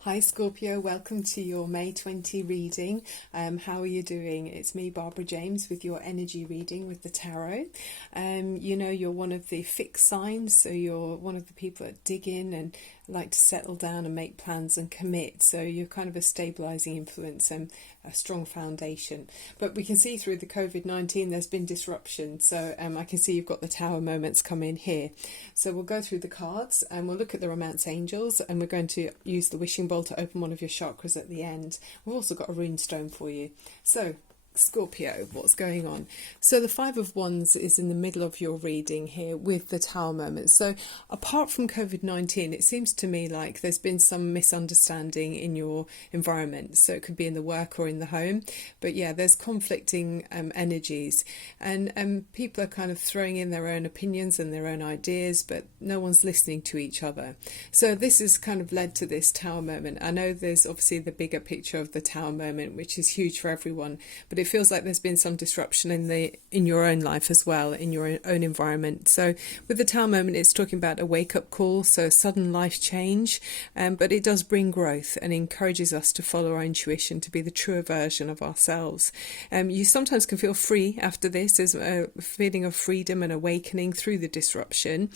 Hi Scorpio, welcome to your May 20 reading. How are you doing? It's me, Barbara James, with your energy reading with the tarot. You're one of the fixed signs, so you're one of the people that dig in and like to settle down and make plans and commit. So you're kind of a stabilizing influence and a strong foundation. But we can see through the COVID-19 there's been disruption. So I can see you've got the tower moments come in here. So we'll go through the cards and we'll look at the romance angels, and we're going to use the wishing bowl to open one of your chakras at the end. We've also got a runestone for you. So Scorpio, what's going on? So the Five of Wands is in the middle of your reading here with the tower moment. So apart from COVID-19, it seems to me like there's been some misunderstanding in your environment. So it could be in the work or in the home. But yeah, there's conflicting energies, and people are kind of throwing in their own opinions and their own ideas, but no one's listening to each other. So this has kind of led to this tower moment. I know there's obviously the bigger picture of the tower moment, which is huge for everyone, but it feels like there's been some disruption in your own life as well, in your own environment. So with the tower moment, it's talking about a wake-up call, so a sudden life change, but it does bring growth and encourages us to follow our intuition, to be the truer version of ourselves. You sometimes can feel free after this. There's a feeling of freedom and awakening through the disruption.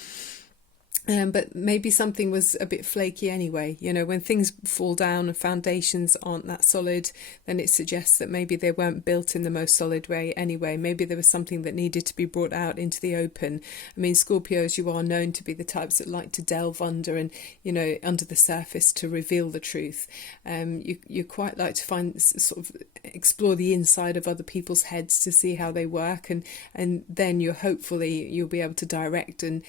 But maybe something was a bit flaky anyway. You know, when things fall down and foundations aren't that solid, then it suggests that maybe they weren't built in the most solid way anyway. Maybe there was something that needed to be brought out into the open. I mean, Scorpios, you are known to be the types that like to delve under and, you know, under the surface to reveal the truth. You quite like to find, sort of explore the inside of other people's heads to see how they work, and then you'll be able to direct and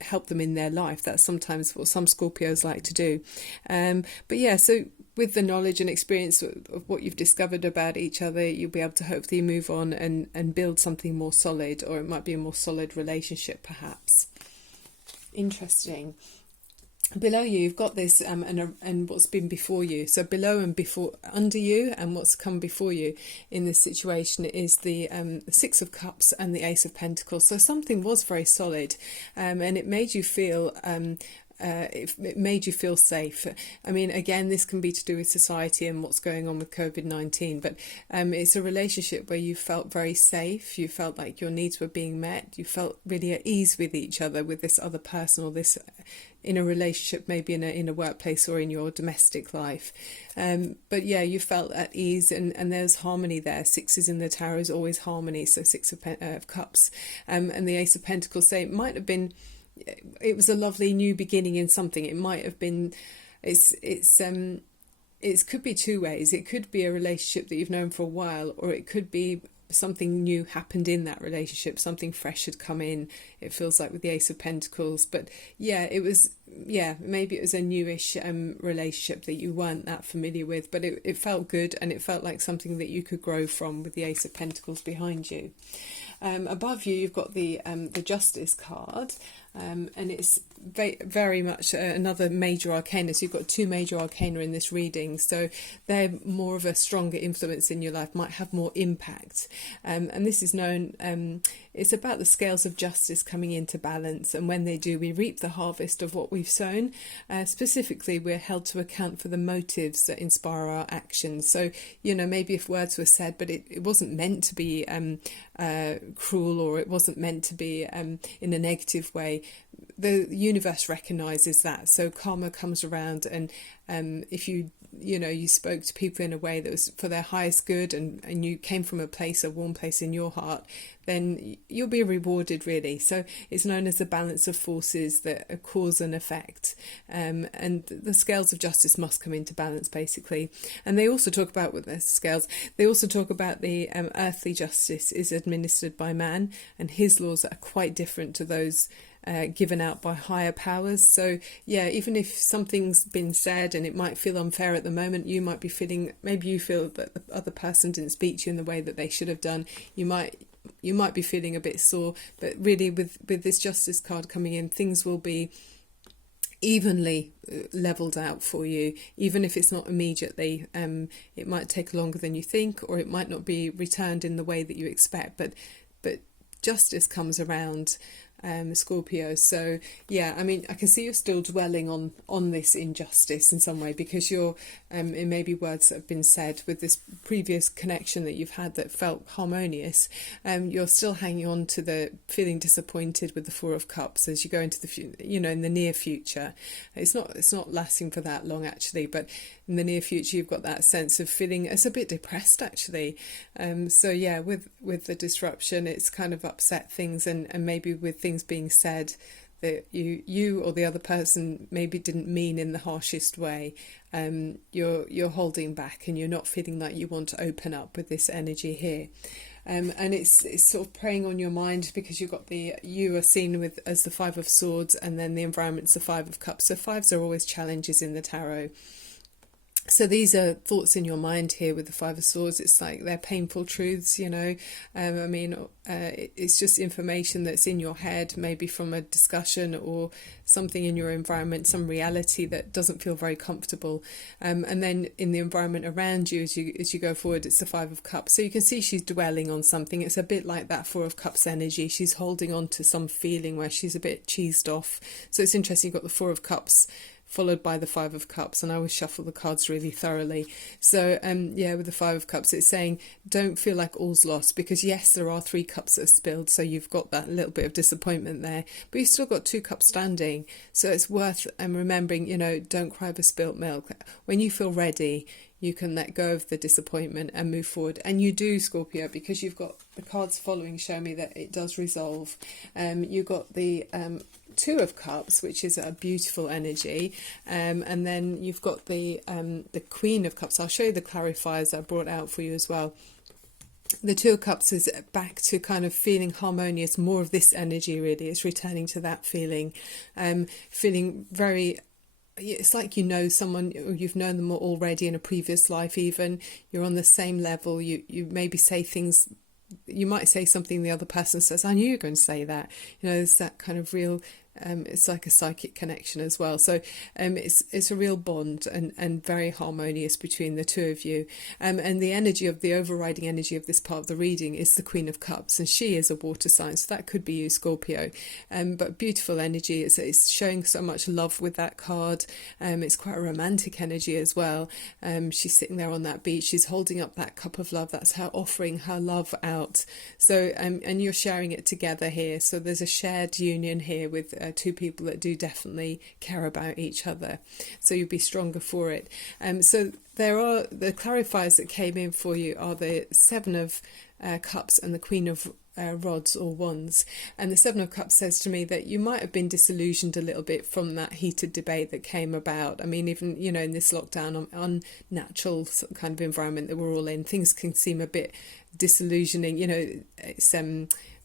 help them in their life. That's sometimes what some Scorpios like to do. But yeah, so with the knowledge and experience of what you've discovered about each other, you'll be able to hopefully move on and build something more solid, or it might be a more solid relationship perhaps. Interesting. Below you, you've got this and what's been before you. So below and before, under you, and what's come before you in this situation is the Six of Cups and the Ace of Pentacles. So something was very solid, and it made you feel it made you feel safe. I mean, again, this can be to do with society and what's going on with COVID-19, but it's a relationship where you felt very safe. You felt like your needs were being met. You felt really at ease with each other, with this other person, or this in a relationship, maybe in a workplace or in your domestic life. But yeah, you felt at ease, and there's harmony there. Sixes in the tarot is always harmony. So Six of Cups and the Ace of Pentacles. So it was a lovely new beginning in something. It might have been, it could be two ways. It could be a relationship that you've known for a while, or it could be something new happened in that relationship. Something fresh had come in, it feels like, with the Ace of Pentacles. But yeah, maybe it was a newish relationship that you weren't that familiar with, but it felt good, and it felt like something that you could grow from with the Ace of Pentacles behind you. Above you, you've got the Justice card, and it's very much another major arcana. So you've got two major arcana in this reading, so they're more of a stronger influence in your life, might have more impact. And this is known, it's about the scales of justice coming into balance, and when they do, we reap the harvest of what we've sown. Specifically, we're held to account for the motives that inspire our actions. So, you know, maybe if words were said, but it wasn't meant to be cruel, or it wasn't meant to be in a negative way, the universe recognizes that. So karma comes around, and if you spoke to people in a way that was for their highest good, and you came from a warm place in your heart, then you'll be rewarded, really. So it's known as the balance of forces, that are cause and effect, and the scales of justice must come into balance, basically. And they also talk about, with the scales, they also talk about the earthly justice is administered by man, and his laws are quite different to those given out by higher powers. So yeah, even if something's been said and it might feel unfair at the moment, you might be feeling, maybe you feel that the other person didn't speak to you in the way that they should have done. You might be feeling a bit sore, but really with this Justice card coming in, things will be evenly leveled out for you, even if it's not immediately. It might take longer than you think, or it might not be returned in the way that you expect, but justice comes around. Scorpio. So yeah, I mean, I can see you're still dwelling on this injustice in some way, because you're it may be words that have been said with this previous connection that you've had that felt harmonious. You're still hanging on to the feeling disappointed with the Four of Cups as you go into the in the near future. It's not lasting for that long actually, but in the near future you've got that sense of feeling it's a bit depressed actually. So yeah, with the disruption, it's kind of upset things, and maybe with things being said that you or the other person maybe didn't mean in the harshest way. You're holding back, and you're not feeling like you want to open up with this energy here. And it's sort of preying on your mind, because you are seen with as the Five of Swords, and then the environment's the Five of Cups. So fives are always challenges in the tarot. So these are thoughts in your mind here with the Five of Swords. It's like they're painful truths, it's just information that's in your head, maybe from a discussion or something in your environment, some reality that doesn't feel very comfortable. And then in the environment around you, as you go forward, it's the Five of Cups. So you can see she's dwelling on something. It's a bit like that Four of Cups energy. She's holding on to some feeling where she's a bit cheesed off. So it's interesting, you've got the Four of Cups followed by the Five of Cups, and I always shuffle the cards really thoroughly. So with the Five of Cups, it's saying don't feel like all's lost, because yes, there are 3 cups that are spilled, so you've got that little bit of disappointment there, but you've still got 2 cups standing. So it's worth remembering, don't cry over spilt milk. When you feel ready, you can let go of the disappointment and move forward. And you do, Scorpio, because you've got the cards following show me that it does resolve. You've got the Two of Cups, which is a beautiful energy, and then you've got the Queen of Cups. I'll show you the clarifiers I brought out for you as well. The Two of Cups is back to kind of feeling harmonious, more of this energy really. It's returning to that feeling, feeling very... It's like someone, you've known them already in a previous life even. You're on the same level. You maybe say things... You might say something, the other person says, I knew you were going to say that. There's that kind of real... it's like a psychic connection as well. So it's a real bond and very harmonious between the two of you. And the overriding energy of this part of the reading is the Queen of Cups, and she is a water sign, so that could be you, Scorpio. But beautiful energy. It's showing so much love with that card. It's quite a romantic energy as well. She's sitting there on that beach. She's holding up that cup of love. That's her offering her love out. So and you're sharing it together here. So there's a shared union here with 2 people that do definitely care about each other, so you'll be stronger for it. So there are the clarifiers that came in for you are the Seven of Cups and the Queen of Rods or Wands. And the Seven of Cups says to me that you might have been disillusioned a little bit from that heated debate that came about. I mean, even in this lockdown, unnatural kind of environment that we're all in, things can seem a bit disillusioning. It's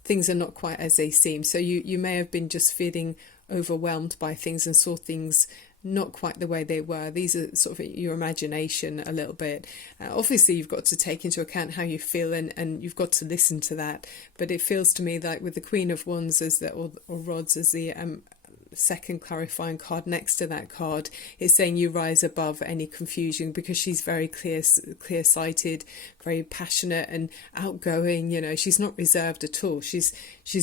things are not quite as they seem. So you may have been just feeling overwhelmed by things and saw things not quite the way they were. These are sort of your imagination a little bit. Obviously, you've got to take into account how you feel, and you've got to listen to that. But it feels to me like with the Queen of Wands or Rods as the second clarifying card next to that card, is saying you rise above any confusion, because she's very clear-sighted, very passionate and outgoing. She's not reserved at all. She's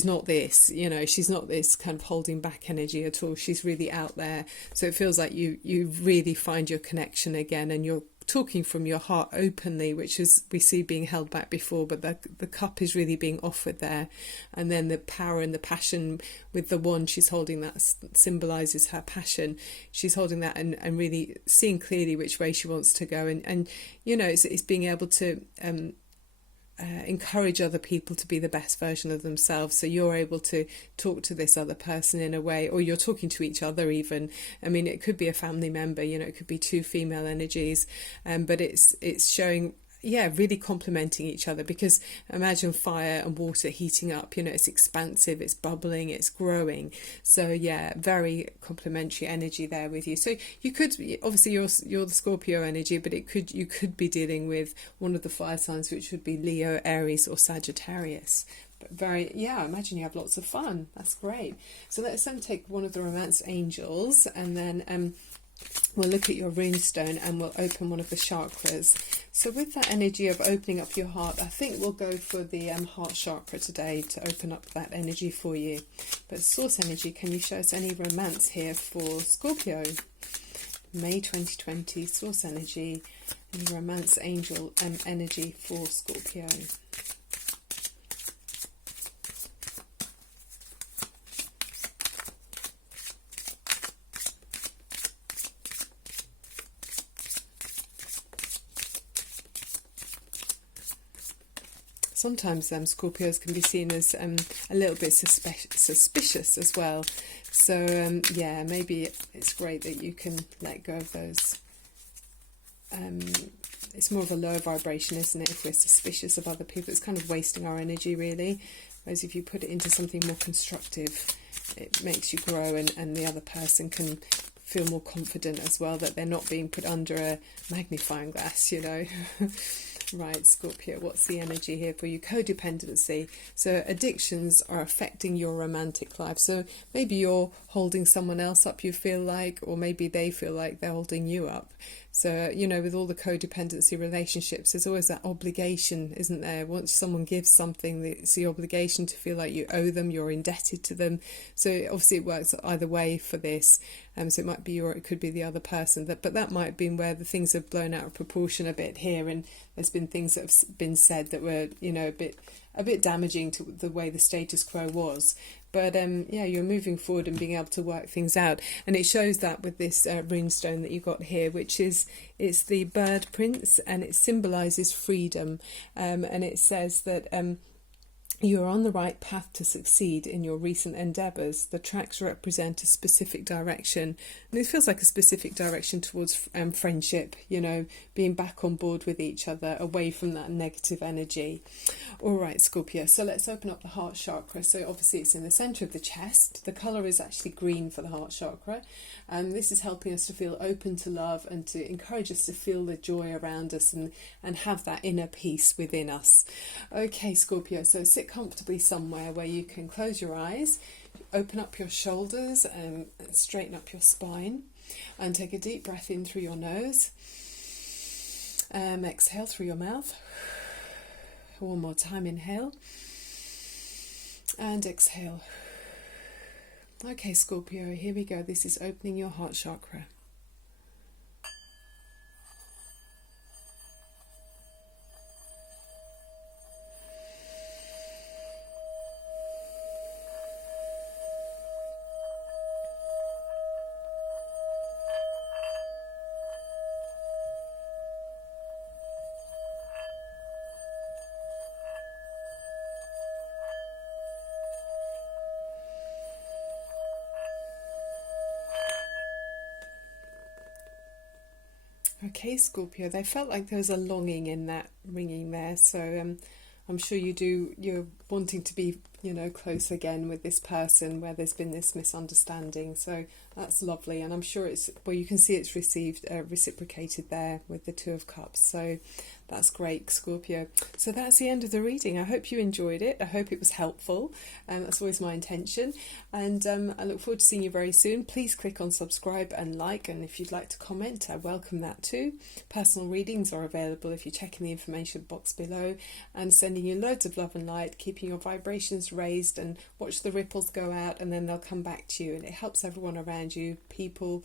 not this, she's not this kind of holding back energy at all. She's really out there. So it feels like you really find your connection again, and you're talking from your heart openly, which is we see being held back before, but the cup is really being offered there. And then the power and the passion with the wand she's holding, that symbolises her passion. She's holding that and really seeing clearly which way she wants to go, and it's being able to encourage other people to be the best version of themselves. So you're able to talk to this other person in a way, or you're talking to each other even. I mean, it could be a family member, it could be 2 female energies, but it's showing really complementing each other, because imagine fire and water heating up, it's expansive, it's bubbling, it's growing. So very complementary energy there with you. So you could, obviously you're the Scorpio energy, but you could be dealing with one of the fire signs, which would be Leo, Aries or Sagittarius. But I imagine you have lots of fun. That's great. So let's then take one of the romance angels, and then we'll look at your runestone and we'll open one of the chakras. So with that energy of opening up your heart, I think we'll go for the heart chakra today to open up that energy for you. But source energy, can you show us any romance here for Scorpio? May 2020, source energy, any romance angel energy for Scorpio. Sometimes Scorpios can be seen as a little bit suspicious as well. So yeah, maybe it's great that you can let go of those. It's more of a lower vibration, isn't it? If we're suspicious of other people, it's kind of wasting our energy, really. Whereas if you put it into something more constructive, it makes you grow, and the other person can feel more confident as well that they're not being put under a magnifying glass, you know. Right, Scorpio, what's the energy here for you? Codependency. So addictions are affecting your romantic life. So maybe you're holding someone else up, you feel like, or maybe they feel like they're holding you up. So, you know, with all the codependency relationships, there's always that obligation, isn't there? Once someone gives something, it's the obligation to feel like you owe them, you're indebted to them. So obviously it works either way for this. So it might be you or it could be the other person. But that might have been where the things have blown out of proportion a bit here, and there's been things that have been said that were, you know, a bit damaging to the way the status quo was. But yeah, you're moving forward and being able to work things out, and it shows that with this runestone that you got here, which is, it's the bird prince, and it symbolises freedom, and it says that you're on the right path to succeed in your recent endeavours. The tracks represent a specific direction, and it feels like a specific direction towards friendship, you know, being back on board with each other, away from that negative energy. All right, Scorpio, so let's open up the heart chakra. So obviously it's in the centre of the chest. The colour is actually green for the heart chakra, and this is helping us to feel open to love and to encourage us to feel the joy around us and have that inner peace within us. Okay, Scorpio, so sit comfortably somewhere where you can close your eyes, open up your shoulders and straighten up your spine, and take a deep breath in through your nose. Exhale through your mouth. One more time, inhale and exhale. Okay, Scorpio, here we go. This is opening your heart chakra. Okay, Scorpio, they felt like there was a longing in that ringing there, so I'm sure you're wanting to be, you know, close again with this person where there's been this misunderstanding, so that's lovely, and I'm sure you can see it's reciprocated there with the Two of Cups, so that's great, Scorpio. So that's the end of the reading. I hope you enjoyed it. I hope it was helpful. That's always my intention. And I look forward to seeing you very soon. Please click on subscribe and like. And if you'd like to comment, I welcome that too. Personal readings are available if you check in the information box below. And sending you loads of love and light, keeping your vibrations raised, and watch the ripples go out and then they'll come back to you. And it helps everyone around you, people,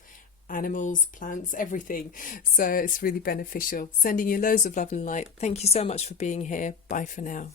animals, plants, everything. So it's really beneficial. Sending you loads of love and light. Thank you so much for being here. Bye for now.